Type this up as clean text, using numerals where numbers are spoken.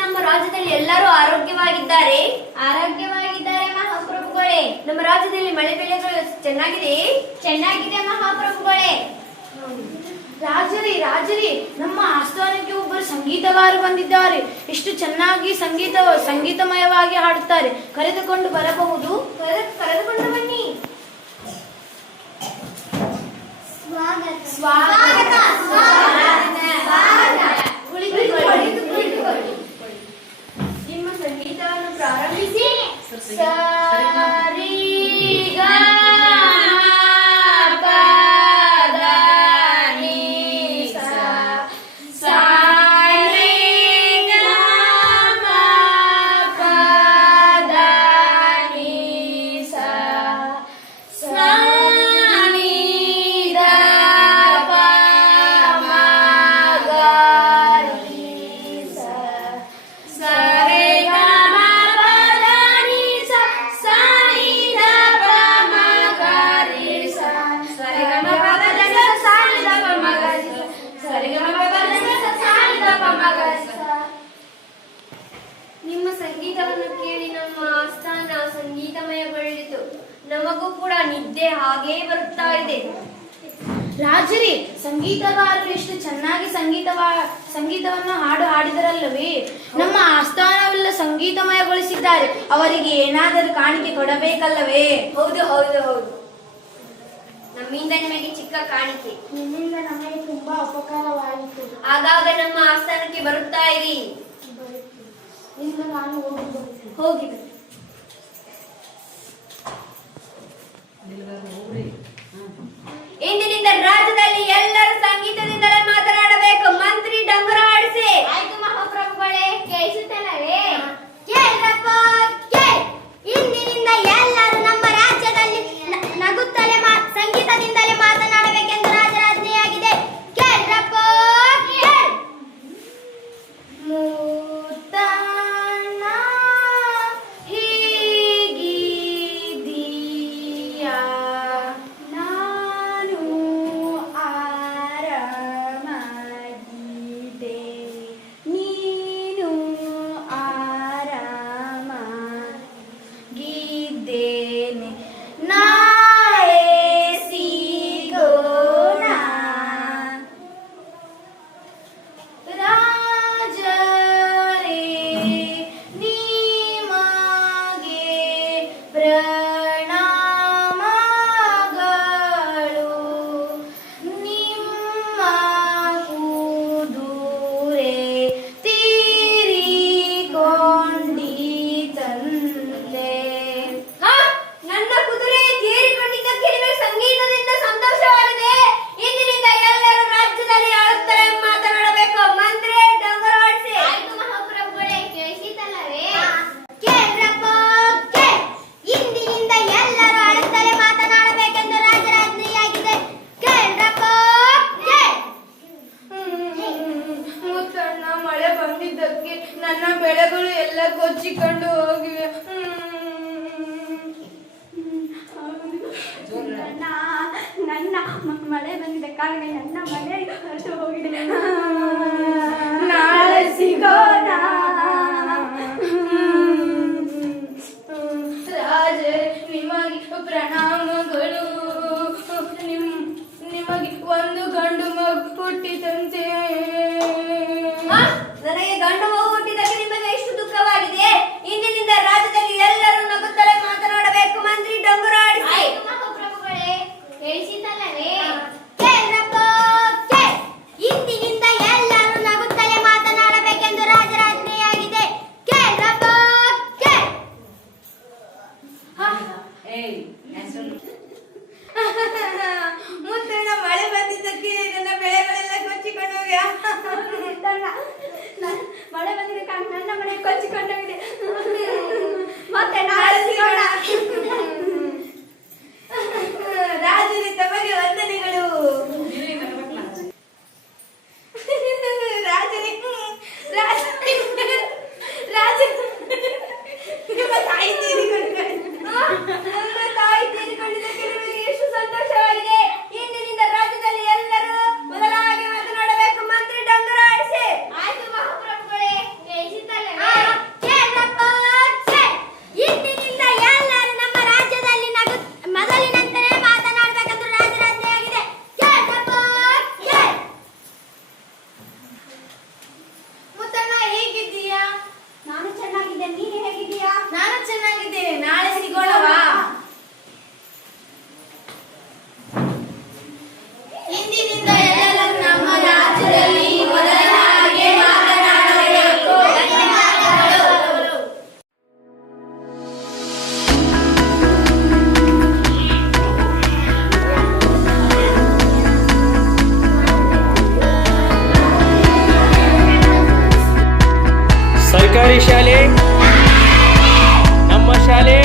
ನಮ್ಮ ರಾಜ್ಯದಲ್ಲಿ ಎಲ್ಲರೂ ಆರೋಗ್ಯವಾಗಿದ್ದಾರೆ ಮಹಾಪ್ರಭುಗಳೇ. ನಮ್ಮ ರಾಜ್ಯದಲ್ಲಿ ಮಳೆ ಬೆಳೆಗಳು ಚೆನ್ನಾಗಿದೆ ಮಹಾಪ್ರಭುಗಳೇ. ರಾಜರಿ ನಮ್ಮ ಆಸ್ಥಾನಕ್ಕೆ ಒಬ್ಬರು ಸಂಗೀತಗಾರರು ಬಂದಿದ್ದಾರೆ. ಎಷ್ಟು ಚೆನ್ನಾಗಿ ಸಂಗೀತಮಯವಾಗಿ ಹಾಡುತ್ತಾರೆ. ಕರೆದುಕೊಂಡು ಬರಬಹುದು? ಕರೆದುಕೊಂಡು ಬನ್ನಿ. ಸ್ವಾಗತ. ನಿಮ್ಮ ಸಂಗೀತವನ್ನು ಪ್ರಾರಂಭಿಸಿ. ನಿಮ್ಮ ಸಂಗೀತವನ್ನು ಕೇಳಿ ನಮ್ಮ ಆಸ್ಥಾನ ಸಂಗೀತಮಯಗೊಳ್ಳಿತು. ನಮಗೂ ಕೂಡ ನಿದ್ದೆ ಹಾಗೇ ಬರುತ್ತಾ ಇದೆ. ರಾಜರಿ, ಸಂಗೀತಗಾರರು ಎಷ್ಟು ಚೆನ್ನಾಗಿ ಸಂಗೀತವನ್ನು ಹಾಡಿದರಲ್ಲವೇ? ನಮ್ಮ ಆಸ್ಥಾನವೆಲ್ಲ ಸಂಗೀತಮಯಗೊಳಿಸಿದ್ದಾರೆ. ಅವರಿಗೆ ಏನಾದರೂ ಕಾಣಿಕೆ ಕೊಡಬೇಕಲ್ಲವೇ? ಹೌದು ಹೌದು ಹೌದು. ನಮ್ಮಿಂದ ನಿಮಗೆ ಚಿಕ್ಕ ಕಾಣಿಕೆ. ನಿಮ್ಮಿಂದ ನಮಗೆ ತುಂಬಾ ಉಪಕಾರವಾಯಿತು. ಆಗಾಗ ನಮ್ಮ ಆಸ್ಥಾನಕ್ಕೆ ಬರುತ್ತಾ ಇರಿ. ಇಂದು ನಾನು ಹೋಗಿ ಬನ್ನಿ. ಇಂದಿನಿಂದ ರಾಜ್ಯದಲ್ಲಿ ಎಲ್ಲರೂ ಸಂಗೀತದಿಂದಲೇ ಮಾತನಾಡಬೇಕು. ಮಂತ್ರಿ ಡಂಗುರ ಆಡಿಸಿ. ಆಯ್ತು ಮಹಾಪ್ರಭುಗಳೇ. ಕೇಳಿಸುತ್ತಲ್ಲವೇ? ಇಂದಿನಿಂದ ಎಲ್ಲರೂ ನಮ್ಮ ರಾಜ್ಯದಲ್ಲಿ ನಗುತ್ತಲೇ ಸಂಗೀತದಿಂದಲೇ ಮಾತನಾಡಬೇಕೆಂದು ರಾಜರ ಆಜ್ಞೆಯಾಗಿದೆ. ಕೇಳ್ರಪ್ಪ ಕೇಳ್. ಮುತ್ತಣ್ಣ ಹೇಗಿದ್ದೀಯಾ? ನಾನು ಆರಾಮಾಗಿದ್ದೆ. ನೀನು ಆರಾಮಾಗಿದ್ದೇನೆ. ನಾಳೆ ಸಿಗೋಣ. ರಾಜರೇ, ನಿಮಗೆ ಪ್ರಣಾಮಗಳು. ನಿಮ್ಮ ಕುದುರೆ ತೀರಿಕೊಂಡಿತಂತೆ. ನನ್ನ ಕುದುರೆ ತೀರಿಕೊಂಡಿದ್ದಕ್ಕೆ ನಿಮಗೆ ಸಂಗೀತದಿಂದ ಸಂತೋಷವಾಗಿದೆ. ಇಂದಿನಿಂದ ಎಲ್ಲರೂ ರಾಜ್ಯದಲ್ಲಿ ಆಳುತ್ತಲೇ ಮಾತನಾಡಬೇಕು. ಮಂತ್ರಿ ಡಂಗುರ ಆಡಿಸಿ. ಆಯ್ತು ಮಹಾಪ್ರಭುಗಳೇ. ಕೇಳಿಸಿತಲ್ಲವೇ? ಕೇಳ್ರಪ್ಪ ಕೇಳ್. ಇಂದಿನಿಂದ ಎಲ್ಲರೂ ಅಳುತ್ತಲೇ ಮಾತನಾಡಬೇಕೆಂದು ರಾಜರ ಆಜ್ಞೆಯಾಗಿದೆ. ಕೇಳ್ರಪ್ಪ ಕೇಳ್. ಮುತ್ತಣ್ಣ, ಮಳೆ ಬಂದಿದ್ದಕ್ಕೆ ನನ್ನ ಬೆಳೆಗಳು ಎಲ್ಲ ಕೊಚ್ಚಿಕೊಂಡು ಹೋಗಿವೆ. ನನ್ನ ಮಳೆ ಬಂದಿದ್ದಕ್ಕಾಗಿ ನನ್ನ ಮನೆ ಹೊರಟು ಹೋಗಿದೆ. ನಾಳೆ ಸಿಗೋಣ. ರಾಜ, ನಿಮಗೆ ಪ್ರಣಾಮಗಳು. ನಿಮಗೆ ಒಂದು ಗಂಡು ಮಗು ಹುಟ್ಟಿತಂತೆ. ನನಗೆ ಗಂಡು ಮಗು ಹುಟ್ಟಿದ್ದಕ್ಕೆ ನಿಮಗೆ ಎಷ್ಟು ದುಃಖವಾಗಿದೆ. ಇಂದಿನಿಂದ ರಾಜ್ಯದಲ್ಲಿ ಎಲ್ಲರೂ ನಗುತ್ತಲೇ ಮಾತನಾಡಬೇಕು. ಮಂತ್ರಿ ಡಂಗುರ ಆಡಿಸಿ. ಆಯ್ತು ಮಹಾಪ್ರಭುಗಳೇ. ಕೇಳಿಸಿತಲ್ಲವೇ? ಕೇಳ್ರಪ್ಪ ಕೇಳ್. ಇಂದಿನಿಂದ ಎಲ್ಲರೂ ನಗುತ್ತಲೇ ಮಾತನಾಡಬೇಕೆಂದು ರಾಜರ ಆಜ್ಞೆಯಾಗಿದೆ. ಕೇಳ್ರಪ್ಪ ಕೇಳ್. ಮುತ್ತಣ್ಣ, ಮಳೆ ಬಂದಿದ್ದಕ್ಕೆ ನನ್ನ ಬೆಳೆಗಳೆಲ್ಲ ಕೊಚ್ಚಿಕೊಂಡು ಹೋಗ್ಯಾ? ಮಳೆ ಬಂದಿದ್ದಕ್ಕೆ ನನ್ನ ಮನೆ ಕೊಚ್ಚಿಕೊಂಡು ಹೋಗಿದೆ. ಮತ್ತೆ ನಾಳೆ ಸಿಗೋಣ. ರಾಜರೇ, ತಮಗೆ ವಂದನೆಗಳು. ರಾಜರೇ, ನಿಮ್ಮ ತಾಯಿ ತೀರಿಕೊಂಡಿದ್ದಕ್ಕೆ ನಿಮಗೆ ಎಷ್ಟು ಸಂತೋಷವಾಗಿದೆ. ಇಂದಿನಿಂದ ರಾಜ್ಯದಲ್ಲಿ ಎಲ್ಲರೂ ಮೊದಲಾಗಿ ಮಾತನಾಡಬೇಕು. ಮಂತ್ರಿ ಡಂಗುರ ಆಡಿಸಿ. ಆಯ್ತು ಮಹಾಪ್ರಭುಗಳೇ. ಕೇಳಿಸಿತಲ್ಲವೇ? ಸರ್ಕಾರಿ ಶಾಲೆ ನಮ್ಮ ಶಾಲೆ